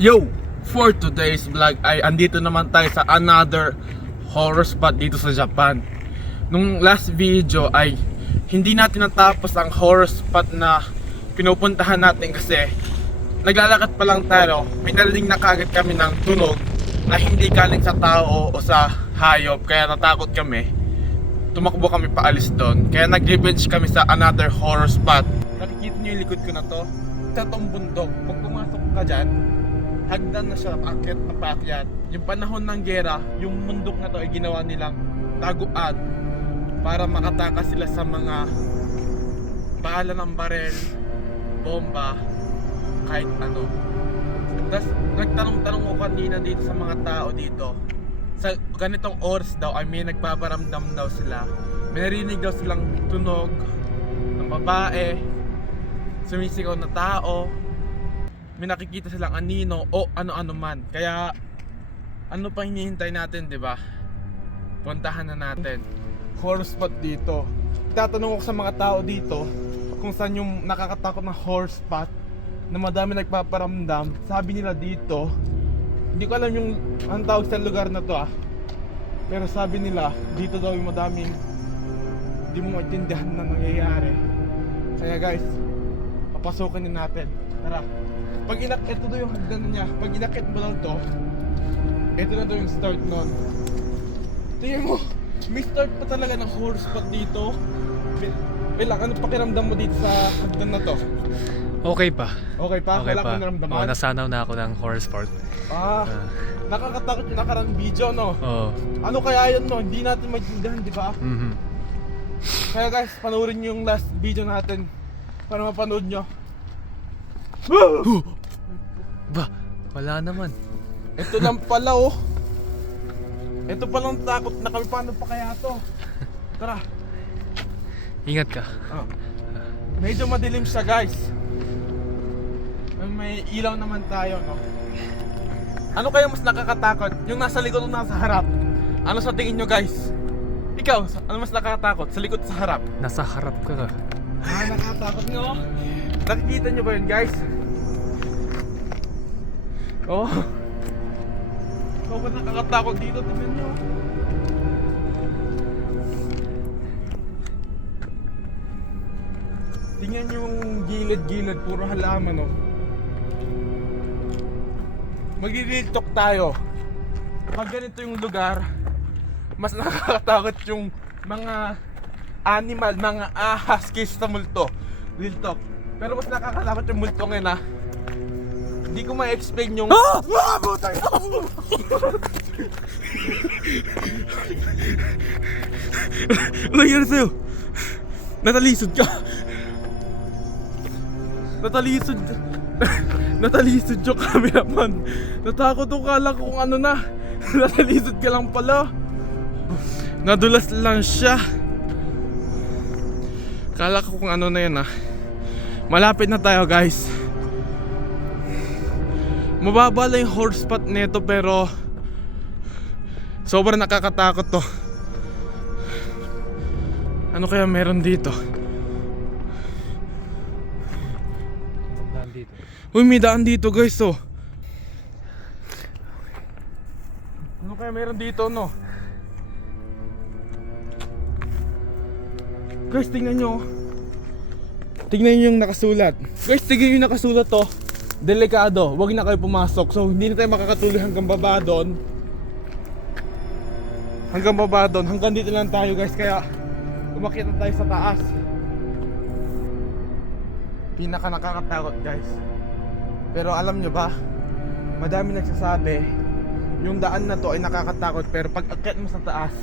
Yo! For today's vlog ay andito naman tayo sa another horror spot dito sa Japan. Nung last video ay hindi natin natapos ang horror spot na pinupuntahan natin kasi naglalakad pa lang tayo, pinaling na kagad kami ng tunog na hindi galing sa tao o sa hayop, kaya natakot kami. Tumakbo kami paalis doon, kaya nag-revenge kami sa another horror spot. Nakikita niyo yung likod ko na to? Sa tong bundok, pag pumasok ka dyan, hagdan na siya, akit na paakyat. Yung panahon ng gera, yung bundok na to ay ginawa nilang taguan para makatakas sila sa mga baala ng barel, bomba, kahit ano. Tapos nagtanong-tanong ko kanina dito sa mga tao dito, sa ganitong oras daw ay may nagpaparamdam daw sila. May narinig daw silang tunog ng babae, sumisigaw na tao, may nakikita silang anino o ano-ano man. Kaya ano pa hinihintay natin, 'di ba? Puntahan na natin. Horror spot dito. Tatanong ko sa mga tao dito kung saan yung nakakatakot na horror spot na madami nagpaparamdam. Sabi nila dito, hindi ko alam yung ang tawag sa lugar na to pero sabi nila dito daw yung madaming hindi mo maintindihan na nangyayari. Kaya guys, papasukin din natin. Tara. Pag ito daw yung hagdan niya. Pag inakit mo lang to, ito na daw yung start nun. Tingnan mo, may start pa talaga ng horror spot dito. Wala, ano pakiramdam mo dito sa hagdan na to? Okay pa. Okay pa? Okay Wala pa. kang naramdaman? Oo, nasanaw na ako ng horror sport. Nakakatakot yung nakarang video, no? Oo. Ano kaya yun, no? Hindi natin maintindihan, di ba? Kaya guys, panoorin nyo yung last video natin para mapanood nyo. Ba, wala naman. Ito lang pala, oh. Ito palang takot na kami. Paano pa kaya to? Tara. Ingat ka. Medyo madilim siya, guys. May ilaw naman tayo, no? Ano kaya mas nakakatakot? Yung nasa likod o nasa harap? Ano sa tingin nyo, guys? Ikaw, ano mas nakakatakot? Sa likod o sa harap? Nasa harap ka. Nakakatakot nyo? Nakikita nyo ba yun, guys? Oh. Sobrang nakakatakot dito, tingnan nyo. Tingnan nyo yung gilid-gilid, puro halaman, oh. Mag-real talk tayo. Pag ganito yung lugar, mas nakakatakot yung mga animal, mga ahas kaysa sa multo. Real talk. Pero mas nakakatakot yung multo ngayon, Hindi ko ma-explain yung... Butay! Ano nangyari sa'yo? Natalisod ka! Natalisod yung cameraman. Natakot ko, kala ko kung ano na. Natalisod ka lang pala. Nadulas lang siya. Kala ko kung ano na yan, Malapit na tayo, guys. Mababa lang yung horror spot nito pero sobrang nakakatakot to. Ano kaya meron dito? Dito. Uy, may daan dito, guys, oh. Ano kaya meron dito, no? Guys, tingnan nyo. Tingnan nyo yung nakasulat. Guys, tingnan nyo yung nakasulat, to. Delikado, wag na kayo pumasok. So hindi na tayo makakatuloy hanggang baba doon. Hanggang dito lang tayo, guys. Kaya umakyat na tayo sa taas. Pinaka nakakatakot, guys. Pero alam nyo ba, madami nagsasabi yung daan na to ay nakakatakot, pero pag akyat mo sa taas,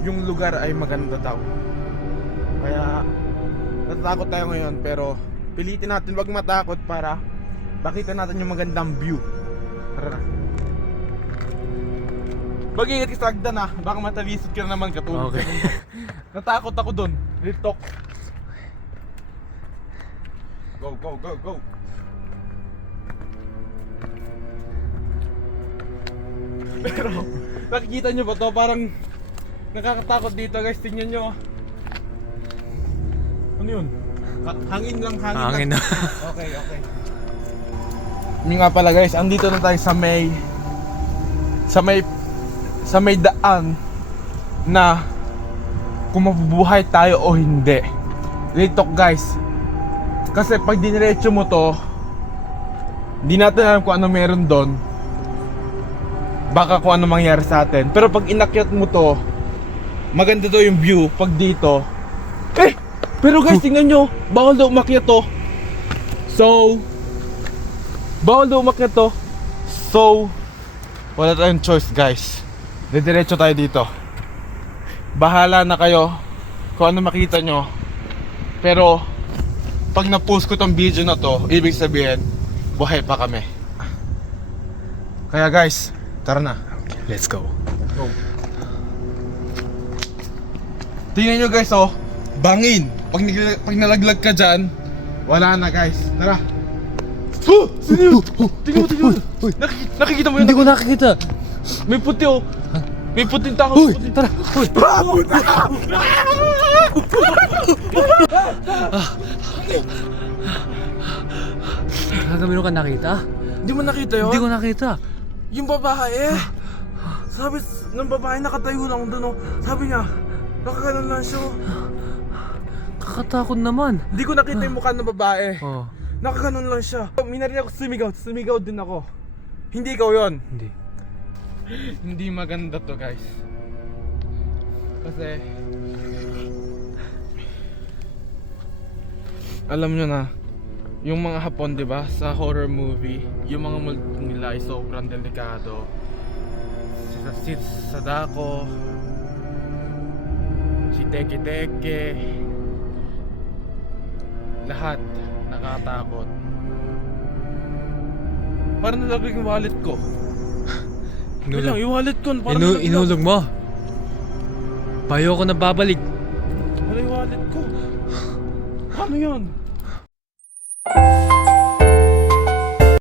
yung lugar ay maganda daw. Kaya natatakot tayo ngayon, pero pilitin natin wag matakot para makita natin yung magandang view. Tara na. Mag-ingat ka sa hagdan, baka matalisod ka na naman katulad. Okay. Natakot ako dun. Real talk. Go, go, go, go. Pero nakikita nyo ba to? Parang nakakatakot dito, guys. Tingnan nyo. Ano yun? Hangin lang, hangin Hangin lang. na. Okay, okay. Yun nga pala guys, andito na tayo sa may daan na kung mabubuhay tayo o hindi. Real talk guys. Kasi pag diniretso mo to, hindi natin alam kung ano meron doon. Baka kung ano mangyari sa atin. Pero pag inakyat mo to, maganda to yung view pag dito. Pero guys, tingnan nyo, bawal daw umakyat to. So, wala tayong choice guys. Didiretso tayo dito. Bahala na kayo kung ano makita nyo. Pero, pag na-post ko tong video na to, ibig sabihin, buhay pa kami. Kaya guys, tara na. Let's go. Tingnan nyo guys oh, bangin. Pag nalaglag ka dyan, wala na guys. Tara. Sino yun? Tingnan mo. Nakikita mo yun? Hindi ko nakikita. May puti oh. May puting tao. Uy, tara. Uy. Talaga meron ka nakita? Hindi mo nakita yun? Hindi ko nakita. Yung babae. Sabi ng babae nakatayo lang doon oh. Sabi niya, nakaganon lang siya oh. Kakatakot naman. Hindi ko nakita yung mukha ng babae. Oh, Nakaganon lang siya. Minarinig ako sumigaw din ako. Hindi ikaw yon. hindi. Hindi maganda to guys. Kasi alam nyo na, yung mga Hapon 'di ba sa horror movie, yung mga multo nila ay sobrang delikado. Si Sadako, si Teke, lahat nakatakot. Parang nalaglag yung wallet ko. Wait lang, yung wallet ko parang nalaglag. Inulog mo. Payo ko na babalik. Wala yung wallet ko. Ano yun?